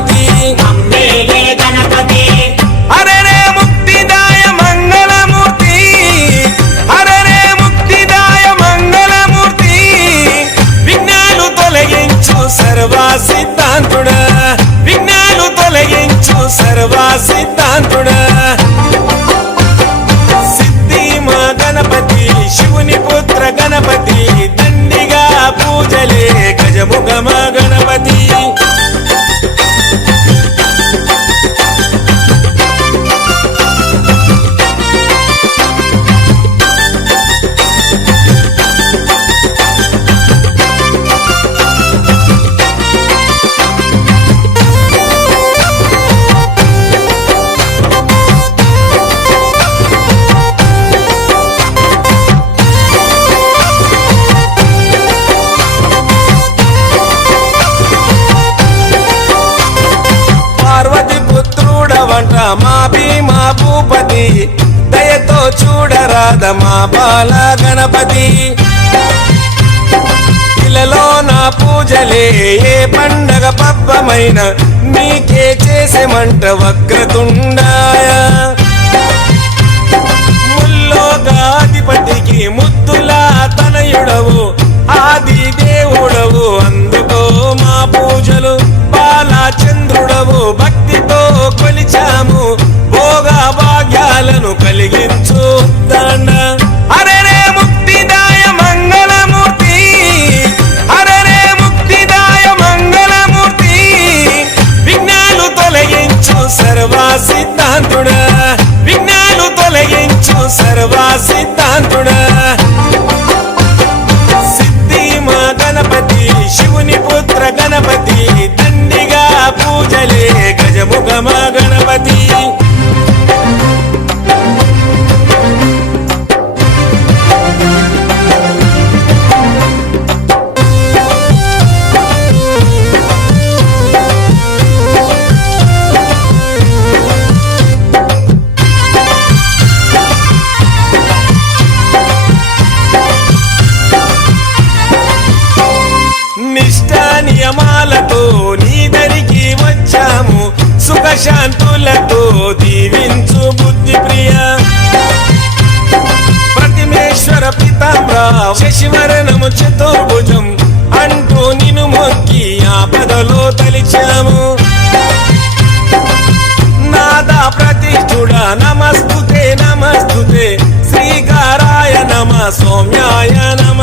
గణపతి మమ్మేలే గణపతి హరరే ముక్తిదాయ మంగళమూర్తి హరరే ముక్తిదాయ మంగళమూర్తి విఘ్నాలు తొలగించు సర్వ సిద్ధాంతుడా విఘ్నాలు తొలగించు సర్వ సిద్ధాంతుడా సిద్ధి మా గణపతి శివుని పుత్ర గణపతి దండిగా పూజలే గజముఖమ గణపతి వంట మా భీమా భూపతి దయతో చూడరాద మా బాల గణపతి ఇలలో నా పూజలే ఏ పండగ పబ్బమైన నీకే చేసేమంట వక్రతుండాయ ముల్లోకాధిపతికి ముద్దులా తనయుడవు ఆది దేవుడవు అందుకో మా పూజలు బాలచంద్రుడవు భక్తితో కొలిచాము భోగ భాగ్యాలను కలిగించు దండ హరరే ముక్తిదాయ మంగళమూర్తి హరరే ముక్తిదాయ మంగళమూర్తి విఘ్నాలు తొలగించు సర్వ సిద్ధాంతుడా విఘ్నాలు తొలగించు సర్వ సిద్ధాంతుడా సిద్ధి మా గణపతి శివుని పుత్ర గణపతి దండిగా పూజలే గజముఖమ గణపతి నిష్ఠా నియమాలతో నీ దరికి వచ్చాము సుఖశాంతులతో దీవించు బుద్ధి ప్రియ ప్రతిమేశ్వర పితాంబర శశివరణము చతుర్భుజం అంటూ నిన్ను మొక్కి ఆపదలో తలిచాము నాదా ప్రతిష్ఠుడ నమస్తుతే నమస్తుతే శ్రీకారాయ నమ సౌమ్యాయ నమ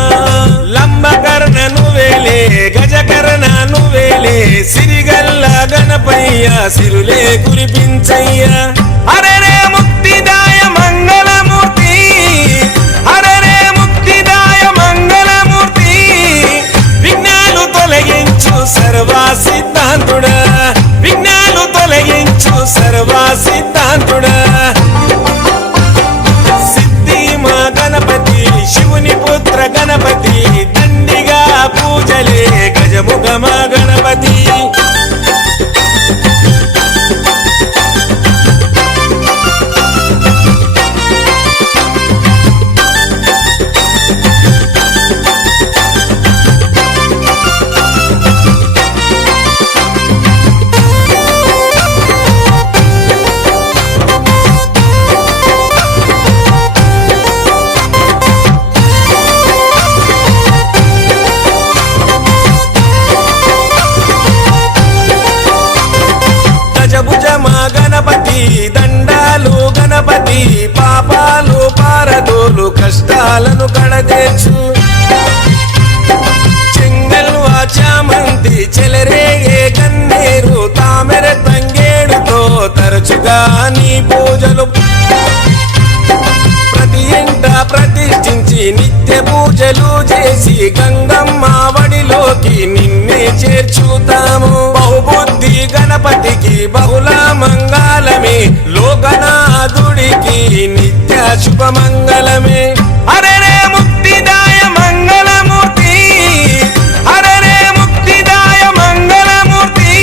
లంబకర్ణ నువ్వేలే గజకర్ణ నువ్వేలే సిరిగల్ల గణపయ్య సిరులే కురిపించయ్య హరరే ముక్తిదాయ మంగళమూర్తి హరరే ముక్తిదాయ మంగళమూర్తి విఘ్నాలు తొలగించు సర్వ సిద్ధాంతుడా విఘ్నాలు తొలగించు సర్వ సిద్ధాంతుడా సిద్ధి మా గణపతి శివుని పుత్ర గణపతి దండిగా పూజలే గజముఖమ గణపతి గణపతి దండాలు గణపతి పాపాలు పారదోలు కష్టాలను కడదేర్చు చెంగల్వా చామంతి చెలరేగే గన్నేరు తామెర తంగేడుతో తరచుగా నీ పూజలు ప్రతి ఇంట ప్రతిష్ఠించి నిత్య పూజలు చేసి గంగమ్మ వడిలోకి నిన్నే చేర్చుతాము బహుబుద్ధి గణపతికి బహుళ మంగళమే లోకనాథుడికి నిత్య శుభమంగళమే హరరే ముక్తిదాయ మంగళమూర్తి హరరే ముక్తిదాయ మంగళమూర్తి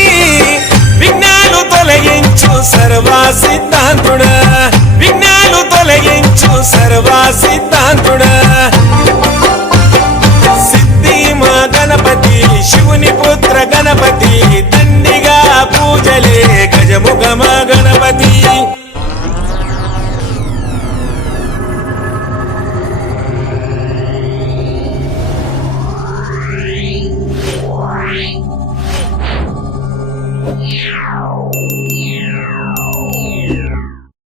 విఘ్నాలు తొలగించు సర్వ సిద్ధాంతుడా విఘ్నాలు తొలగించు సర్వ సిద్ధాంతుడా సిద్ధి మా గణపతి శివుని పుత్ర గణపతి దండిగా పూజ